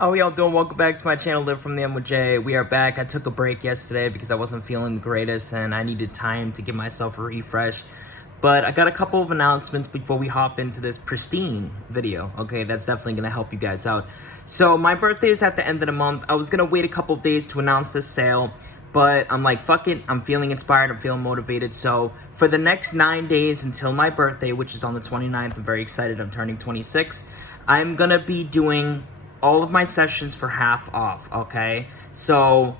Oh, y'all doing? Welcome back to my channel, Live From The End with Jay. We are back. I took a break yesterday because I wasn't feeling the greatest and I needed time to give myself a refresh. But I got a couple of announcements before we hop into this pristine video, okay? That's definitely going to help you guys out. So my birthday is at the end of the month. I was going to wait a couple of days to announce this sale, but I'm like, fuck it. I'm feeling inspired. I'm feeling motivated. So for the next 9 days until my birthday, which is on the 29th, I'm very excited. I'm turning 26. I'm going to be doing all of my sessions for half off, okay? So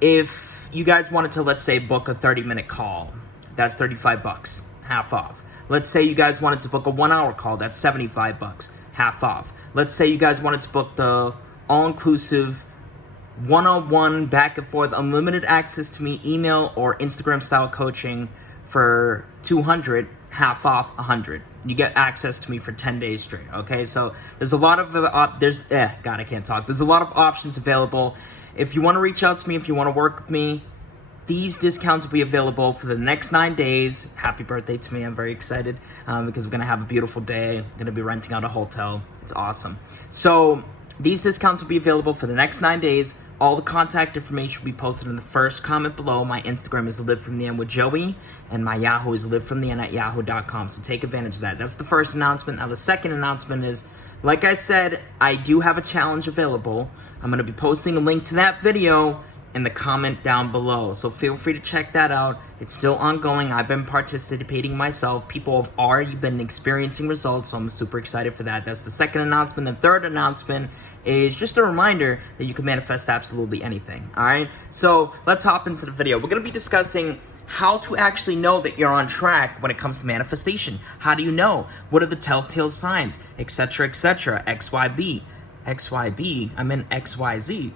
if you guys wanted to, let's say, book a 30-minute call, that's 35 bucks, half off. Let's say you guys wanted to book a 1-hour call, that's 75 bucks, half off. Let's say you guys wanted to book the all-inclusive one-on-one, back and forth, unlimited access to me, email or Instagram style coaching for 200, half off 100. You get access to me for 10 days straight, okay? So there's a lot of, God, I can't talk. There's a lot of options available. If you want to reach out to me, if you want to work with me, these discounts will be available for the next 9 days. Happy birthday to me. I'm very excited because we're going to have a beautiful day. I'm going to be renting out a hotel. It's awesome. So these discounts will be available for the next 9 days. All the contact information will be posted in the first comment below. My Instagram is Live From The End with Joey, and my Yahoo is livefromtheend@yahoo.com. So take advantage of that. That's the first announcement. Now the second announcement is, like I said, I do have a challenge available. I'm going to be posting a link to that video in the comment down below. So feel free to check that out. It's still ongoing. I've been participating myself. People have already been experiencing results, so I'm super excited for that. That's the second announcement. The third announcement is just a reminder that you can manifest absolutely anything, all right? So let's hop into the video. We're gonna be discussing how to actually know that you're on track when it comes to manifestation. How do you know? What are the telltale signs, etc., etc., XYB. XYB, I meant XYZ.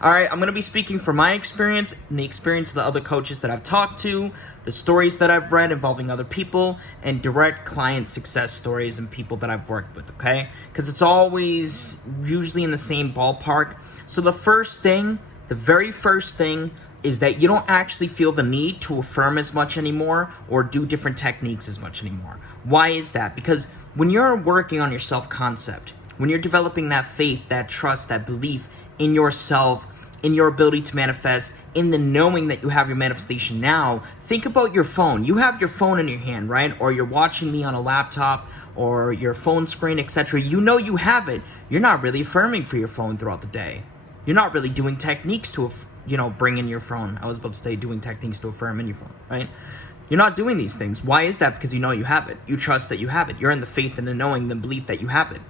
All right, I'm gonna be speaking from my experience and the experience of the other coaches that I've talked to, the stories that I've read involving other people, and direct client success stories and people that I've worked with, okay? Because it's always usually in the same ballpark. So the very first thing is that you don't actually feel the need to affirm as much anymore or do different techniques as much anymore. Why is that? Because when you're working on your self-concept, when you're developing that faith, that trust, that belief in yourself, in your ability to manifest, in the knowing that you have your manifestation now, think about your phone. You have your phone in your hand, right? Or you're watching me on a laptop or your phone screen, etc. You know you have it. You're not really affirming for your phone throughout the day. You're not really doing techniques to, bring in your phone. I was about to say doing techniques to affirm in your phone, right? You're not doing these things. Why is that? Because you know you have it. You trust that you have it. You're in the faith and the knowing, the belief that you have it.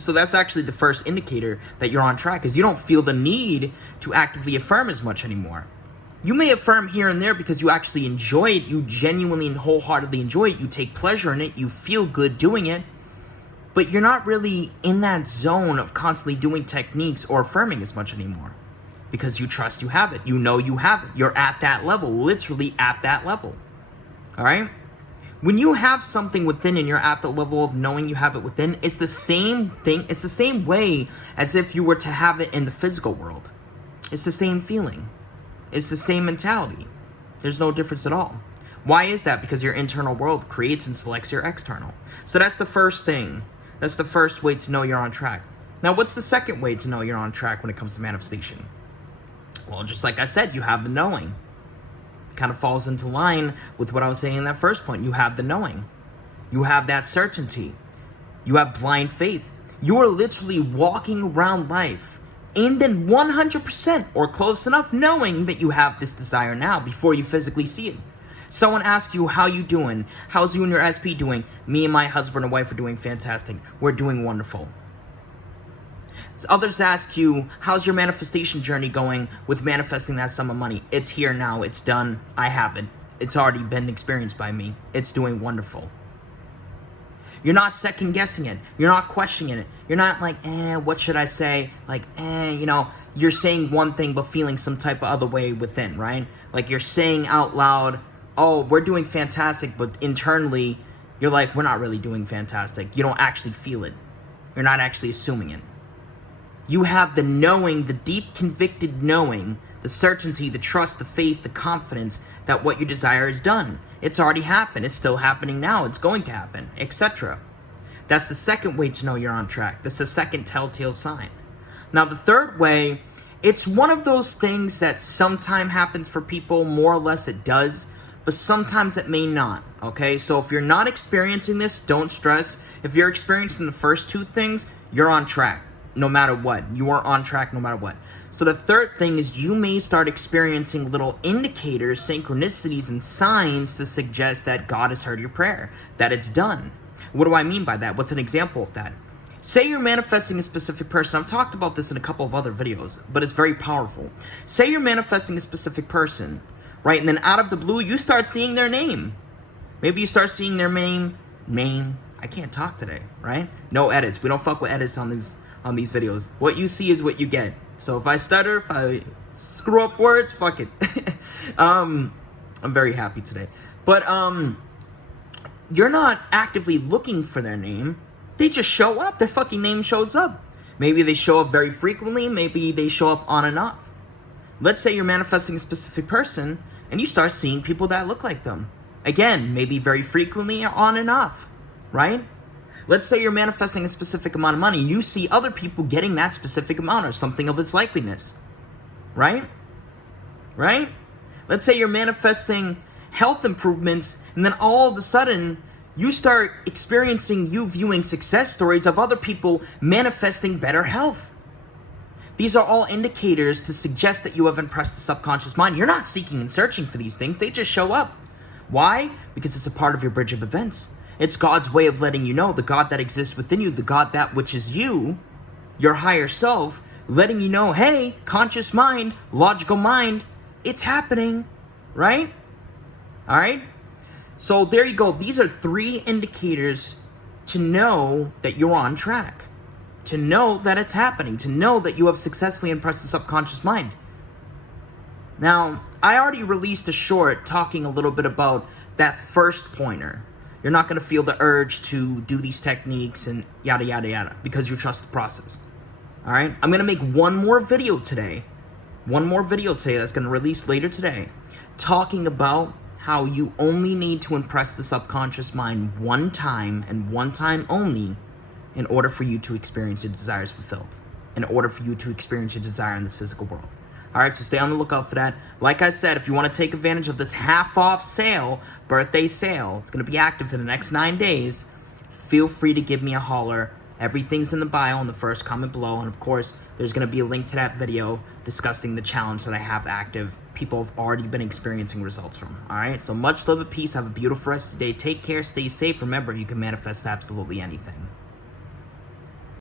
So that's actually the first indicator that you're on track, is you don't feel the need to actively affirm as much anymore. You may affirm here and there because you actually enjoy it, you genuinely and wholeheartedly enjoy it, you take pleasure in it, you feel good doing it, but you're not really in that zone of constantly doing techniques or affirming as much anymore because you trust you have it, you know you have it, you're at that level, literally at that level, all right? When you have something within and you're at the level of knowing you have it within, it's the same thing. It's the same way as if you were to have it in the physical world. It's the same feeling. It's the same mentality. There's no difference at all. Why is that? Because your internal world creates and selects your external. So that's the first thing. That's the first way to know you're on track. Now, what's the second way to know you're on track when it comes to manifestation? Well, just like I said, you have the knowing. Kind of falls into line with what I was saying in that first point. You have the knowing. You have that certainty. You have blind faith. You are literally walking around life in the 100% or close enough knowing that you have this desire now before you physically see it. Someone asks you, how you doing? How's you and your SP doing? Me and my husband and wife are doing fantastic. We're doing wonderful. Others ask you, how's your manifestation journey going with manifesting that sum of money? It's here now. It's done. I have it. It's already been experienced by me. It's doing wonderful. You're not second guessing it. You're not questioning it. You're not like, what should I say? Like, you're saying one thing but feeling some type of other way within, right? Like you're saying out loud, oh, we're doing fantastic, but internally, you're like, we're not really doing fantastic. You don't actually feel it. You're not actually assuming it. You have the knowing, the deep convicted knowing, the certainty, the trust, the faith, the confidence that what you desire is done. It's already happened. It's still happening now. It's going to happen, etc. That's the second way to know you're on track. That's the second telltale sign. Now, the third way, it's one of those things that sometimes happens for people, more or less it does, but sometimes it may not, okay? So if you're not experiencing this, don't stress. If you're experiencing the first two things, you're on track, no matter what. You are on track no matter what. So the third thing is you may start experiencing little indicators, synchronicities, and signs to suggest that God has heard your prayer, that it's done. What do I mean by that? What's an example of that? Say you're manifesting a specific person. I've talked about this in a couple of other videos, but it's very powerful. Say you're manifesting a specific person, right? And then out of the blue, you start seeing their name. Maybe you start seeing their name. I can't talk today, right? No edits. We don't fuck with edits on these videos. What you see is what you get. So if I stutter, if I screw up words, fuck it. I'm very happy today. But you're not actively looking for their name. They just show up. Their fucking name shows up. Maybe they show up very frequently. Maybe they show up on and off. Let's say you're manifesting a specific person and you start seeing people that look like them. Again, maybe very frequently or on and off, right? Let's say you're manifesting a specific amount of money and you see other people getting that specific amount or something of its likeliness, right? Right? Let's say you're manifesting health improvements and then all of a sudden you start experiencing, you viewing success stories of other people manifesting better health. These are all indicators to suggest that you have impressed the subconscious mind. You're not seeking and searching for these things. They just show up. Why? Because it's a part of your bridge of events. It's God's way of letting you know, the God that exists within you, the God that which is you, your higher self, letting you know, hey, conscious mind, logical mind, it's happening, right? All right? So there you go. These are 3 indicators to know that you're on track, to know that it's happening, to know that you have successfully impressed the subconscious mind. Now, I already released a short talking a little bit about that first pointer. You're not going to feel the urge to do these techniques and yada, yada, yada, because you trust the process. All right? I'm going to make one more video today that's going to release later today, talking about how you only need to impress the subconscious mind one time and one time only in order for you to experience your desires fulfilled, in order for you to experience your desire in this physical world. All right, so stay on the lookout for that. Like I said, if you want to take advantage of this half-off sale, birthday sale, it's going to be active for the next 9 days, feel free to give me a holler. Everything's in the bio in the first comment below. And of course, there's going to be a link to that video discussing the challenge that I have active. People have already been experiencing results from. All right, so much love and peace. Have a beautiful rest of the day. Take care. Stay safe. Remember, you can manifest absolutely anything.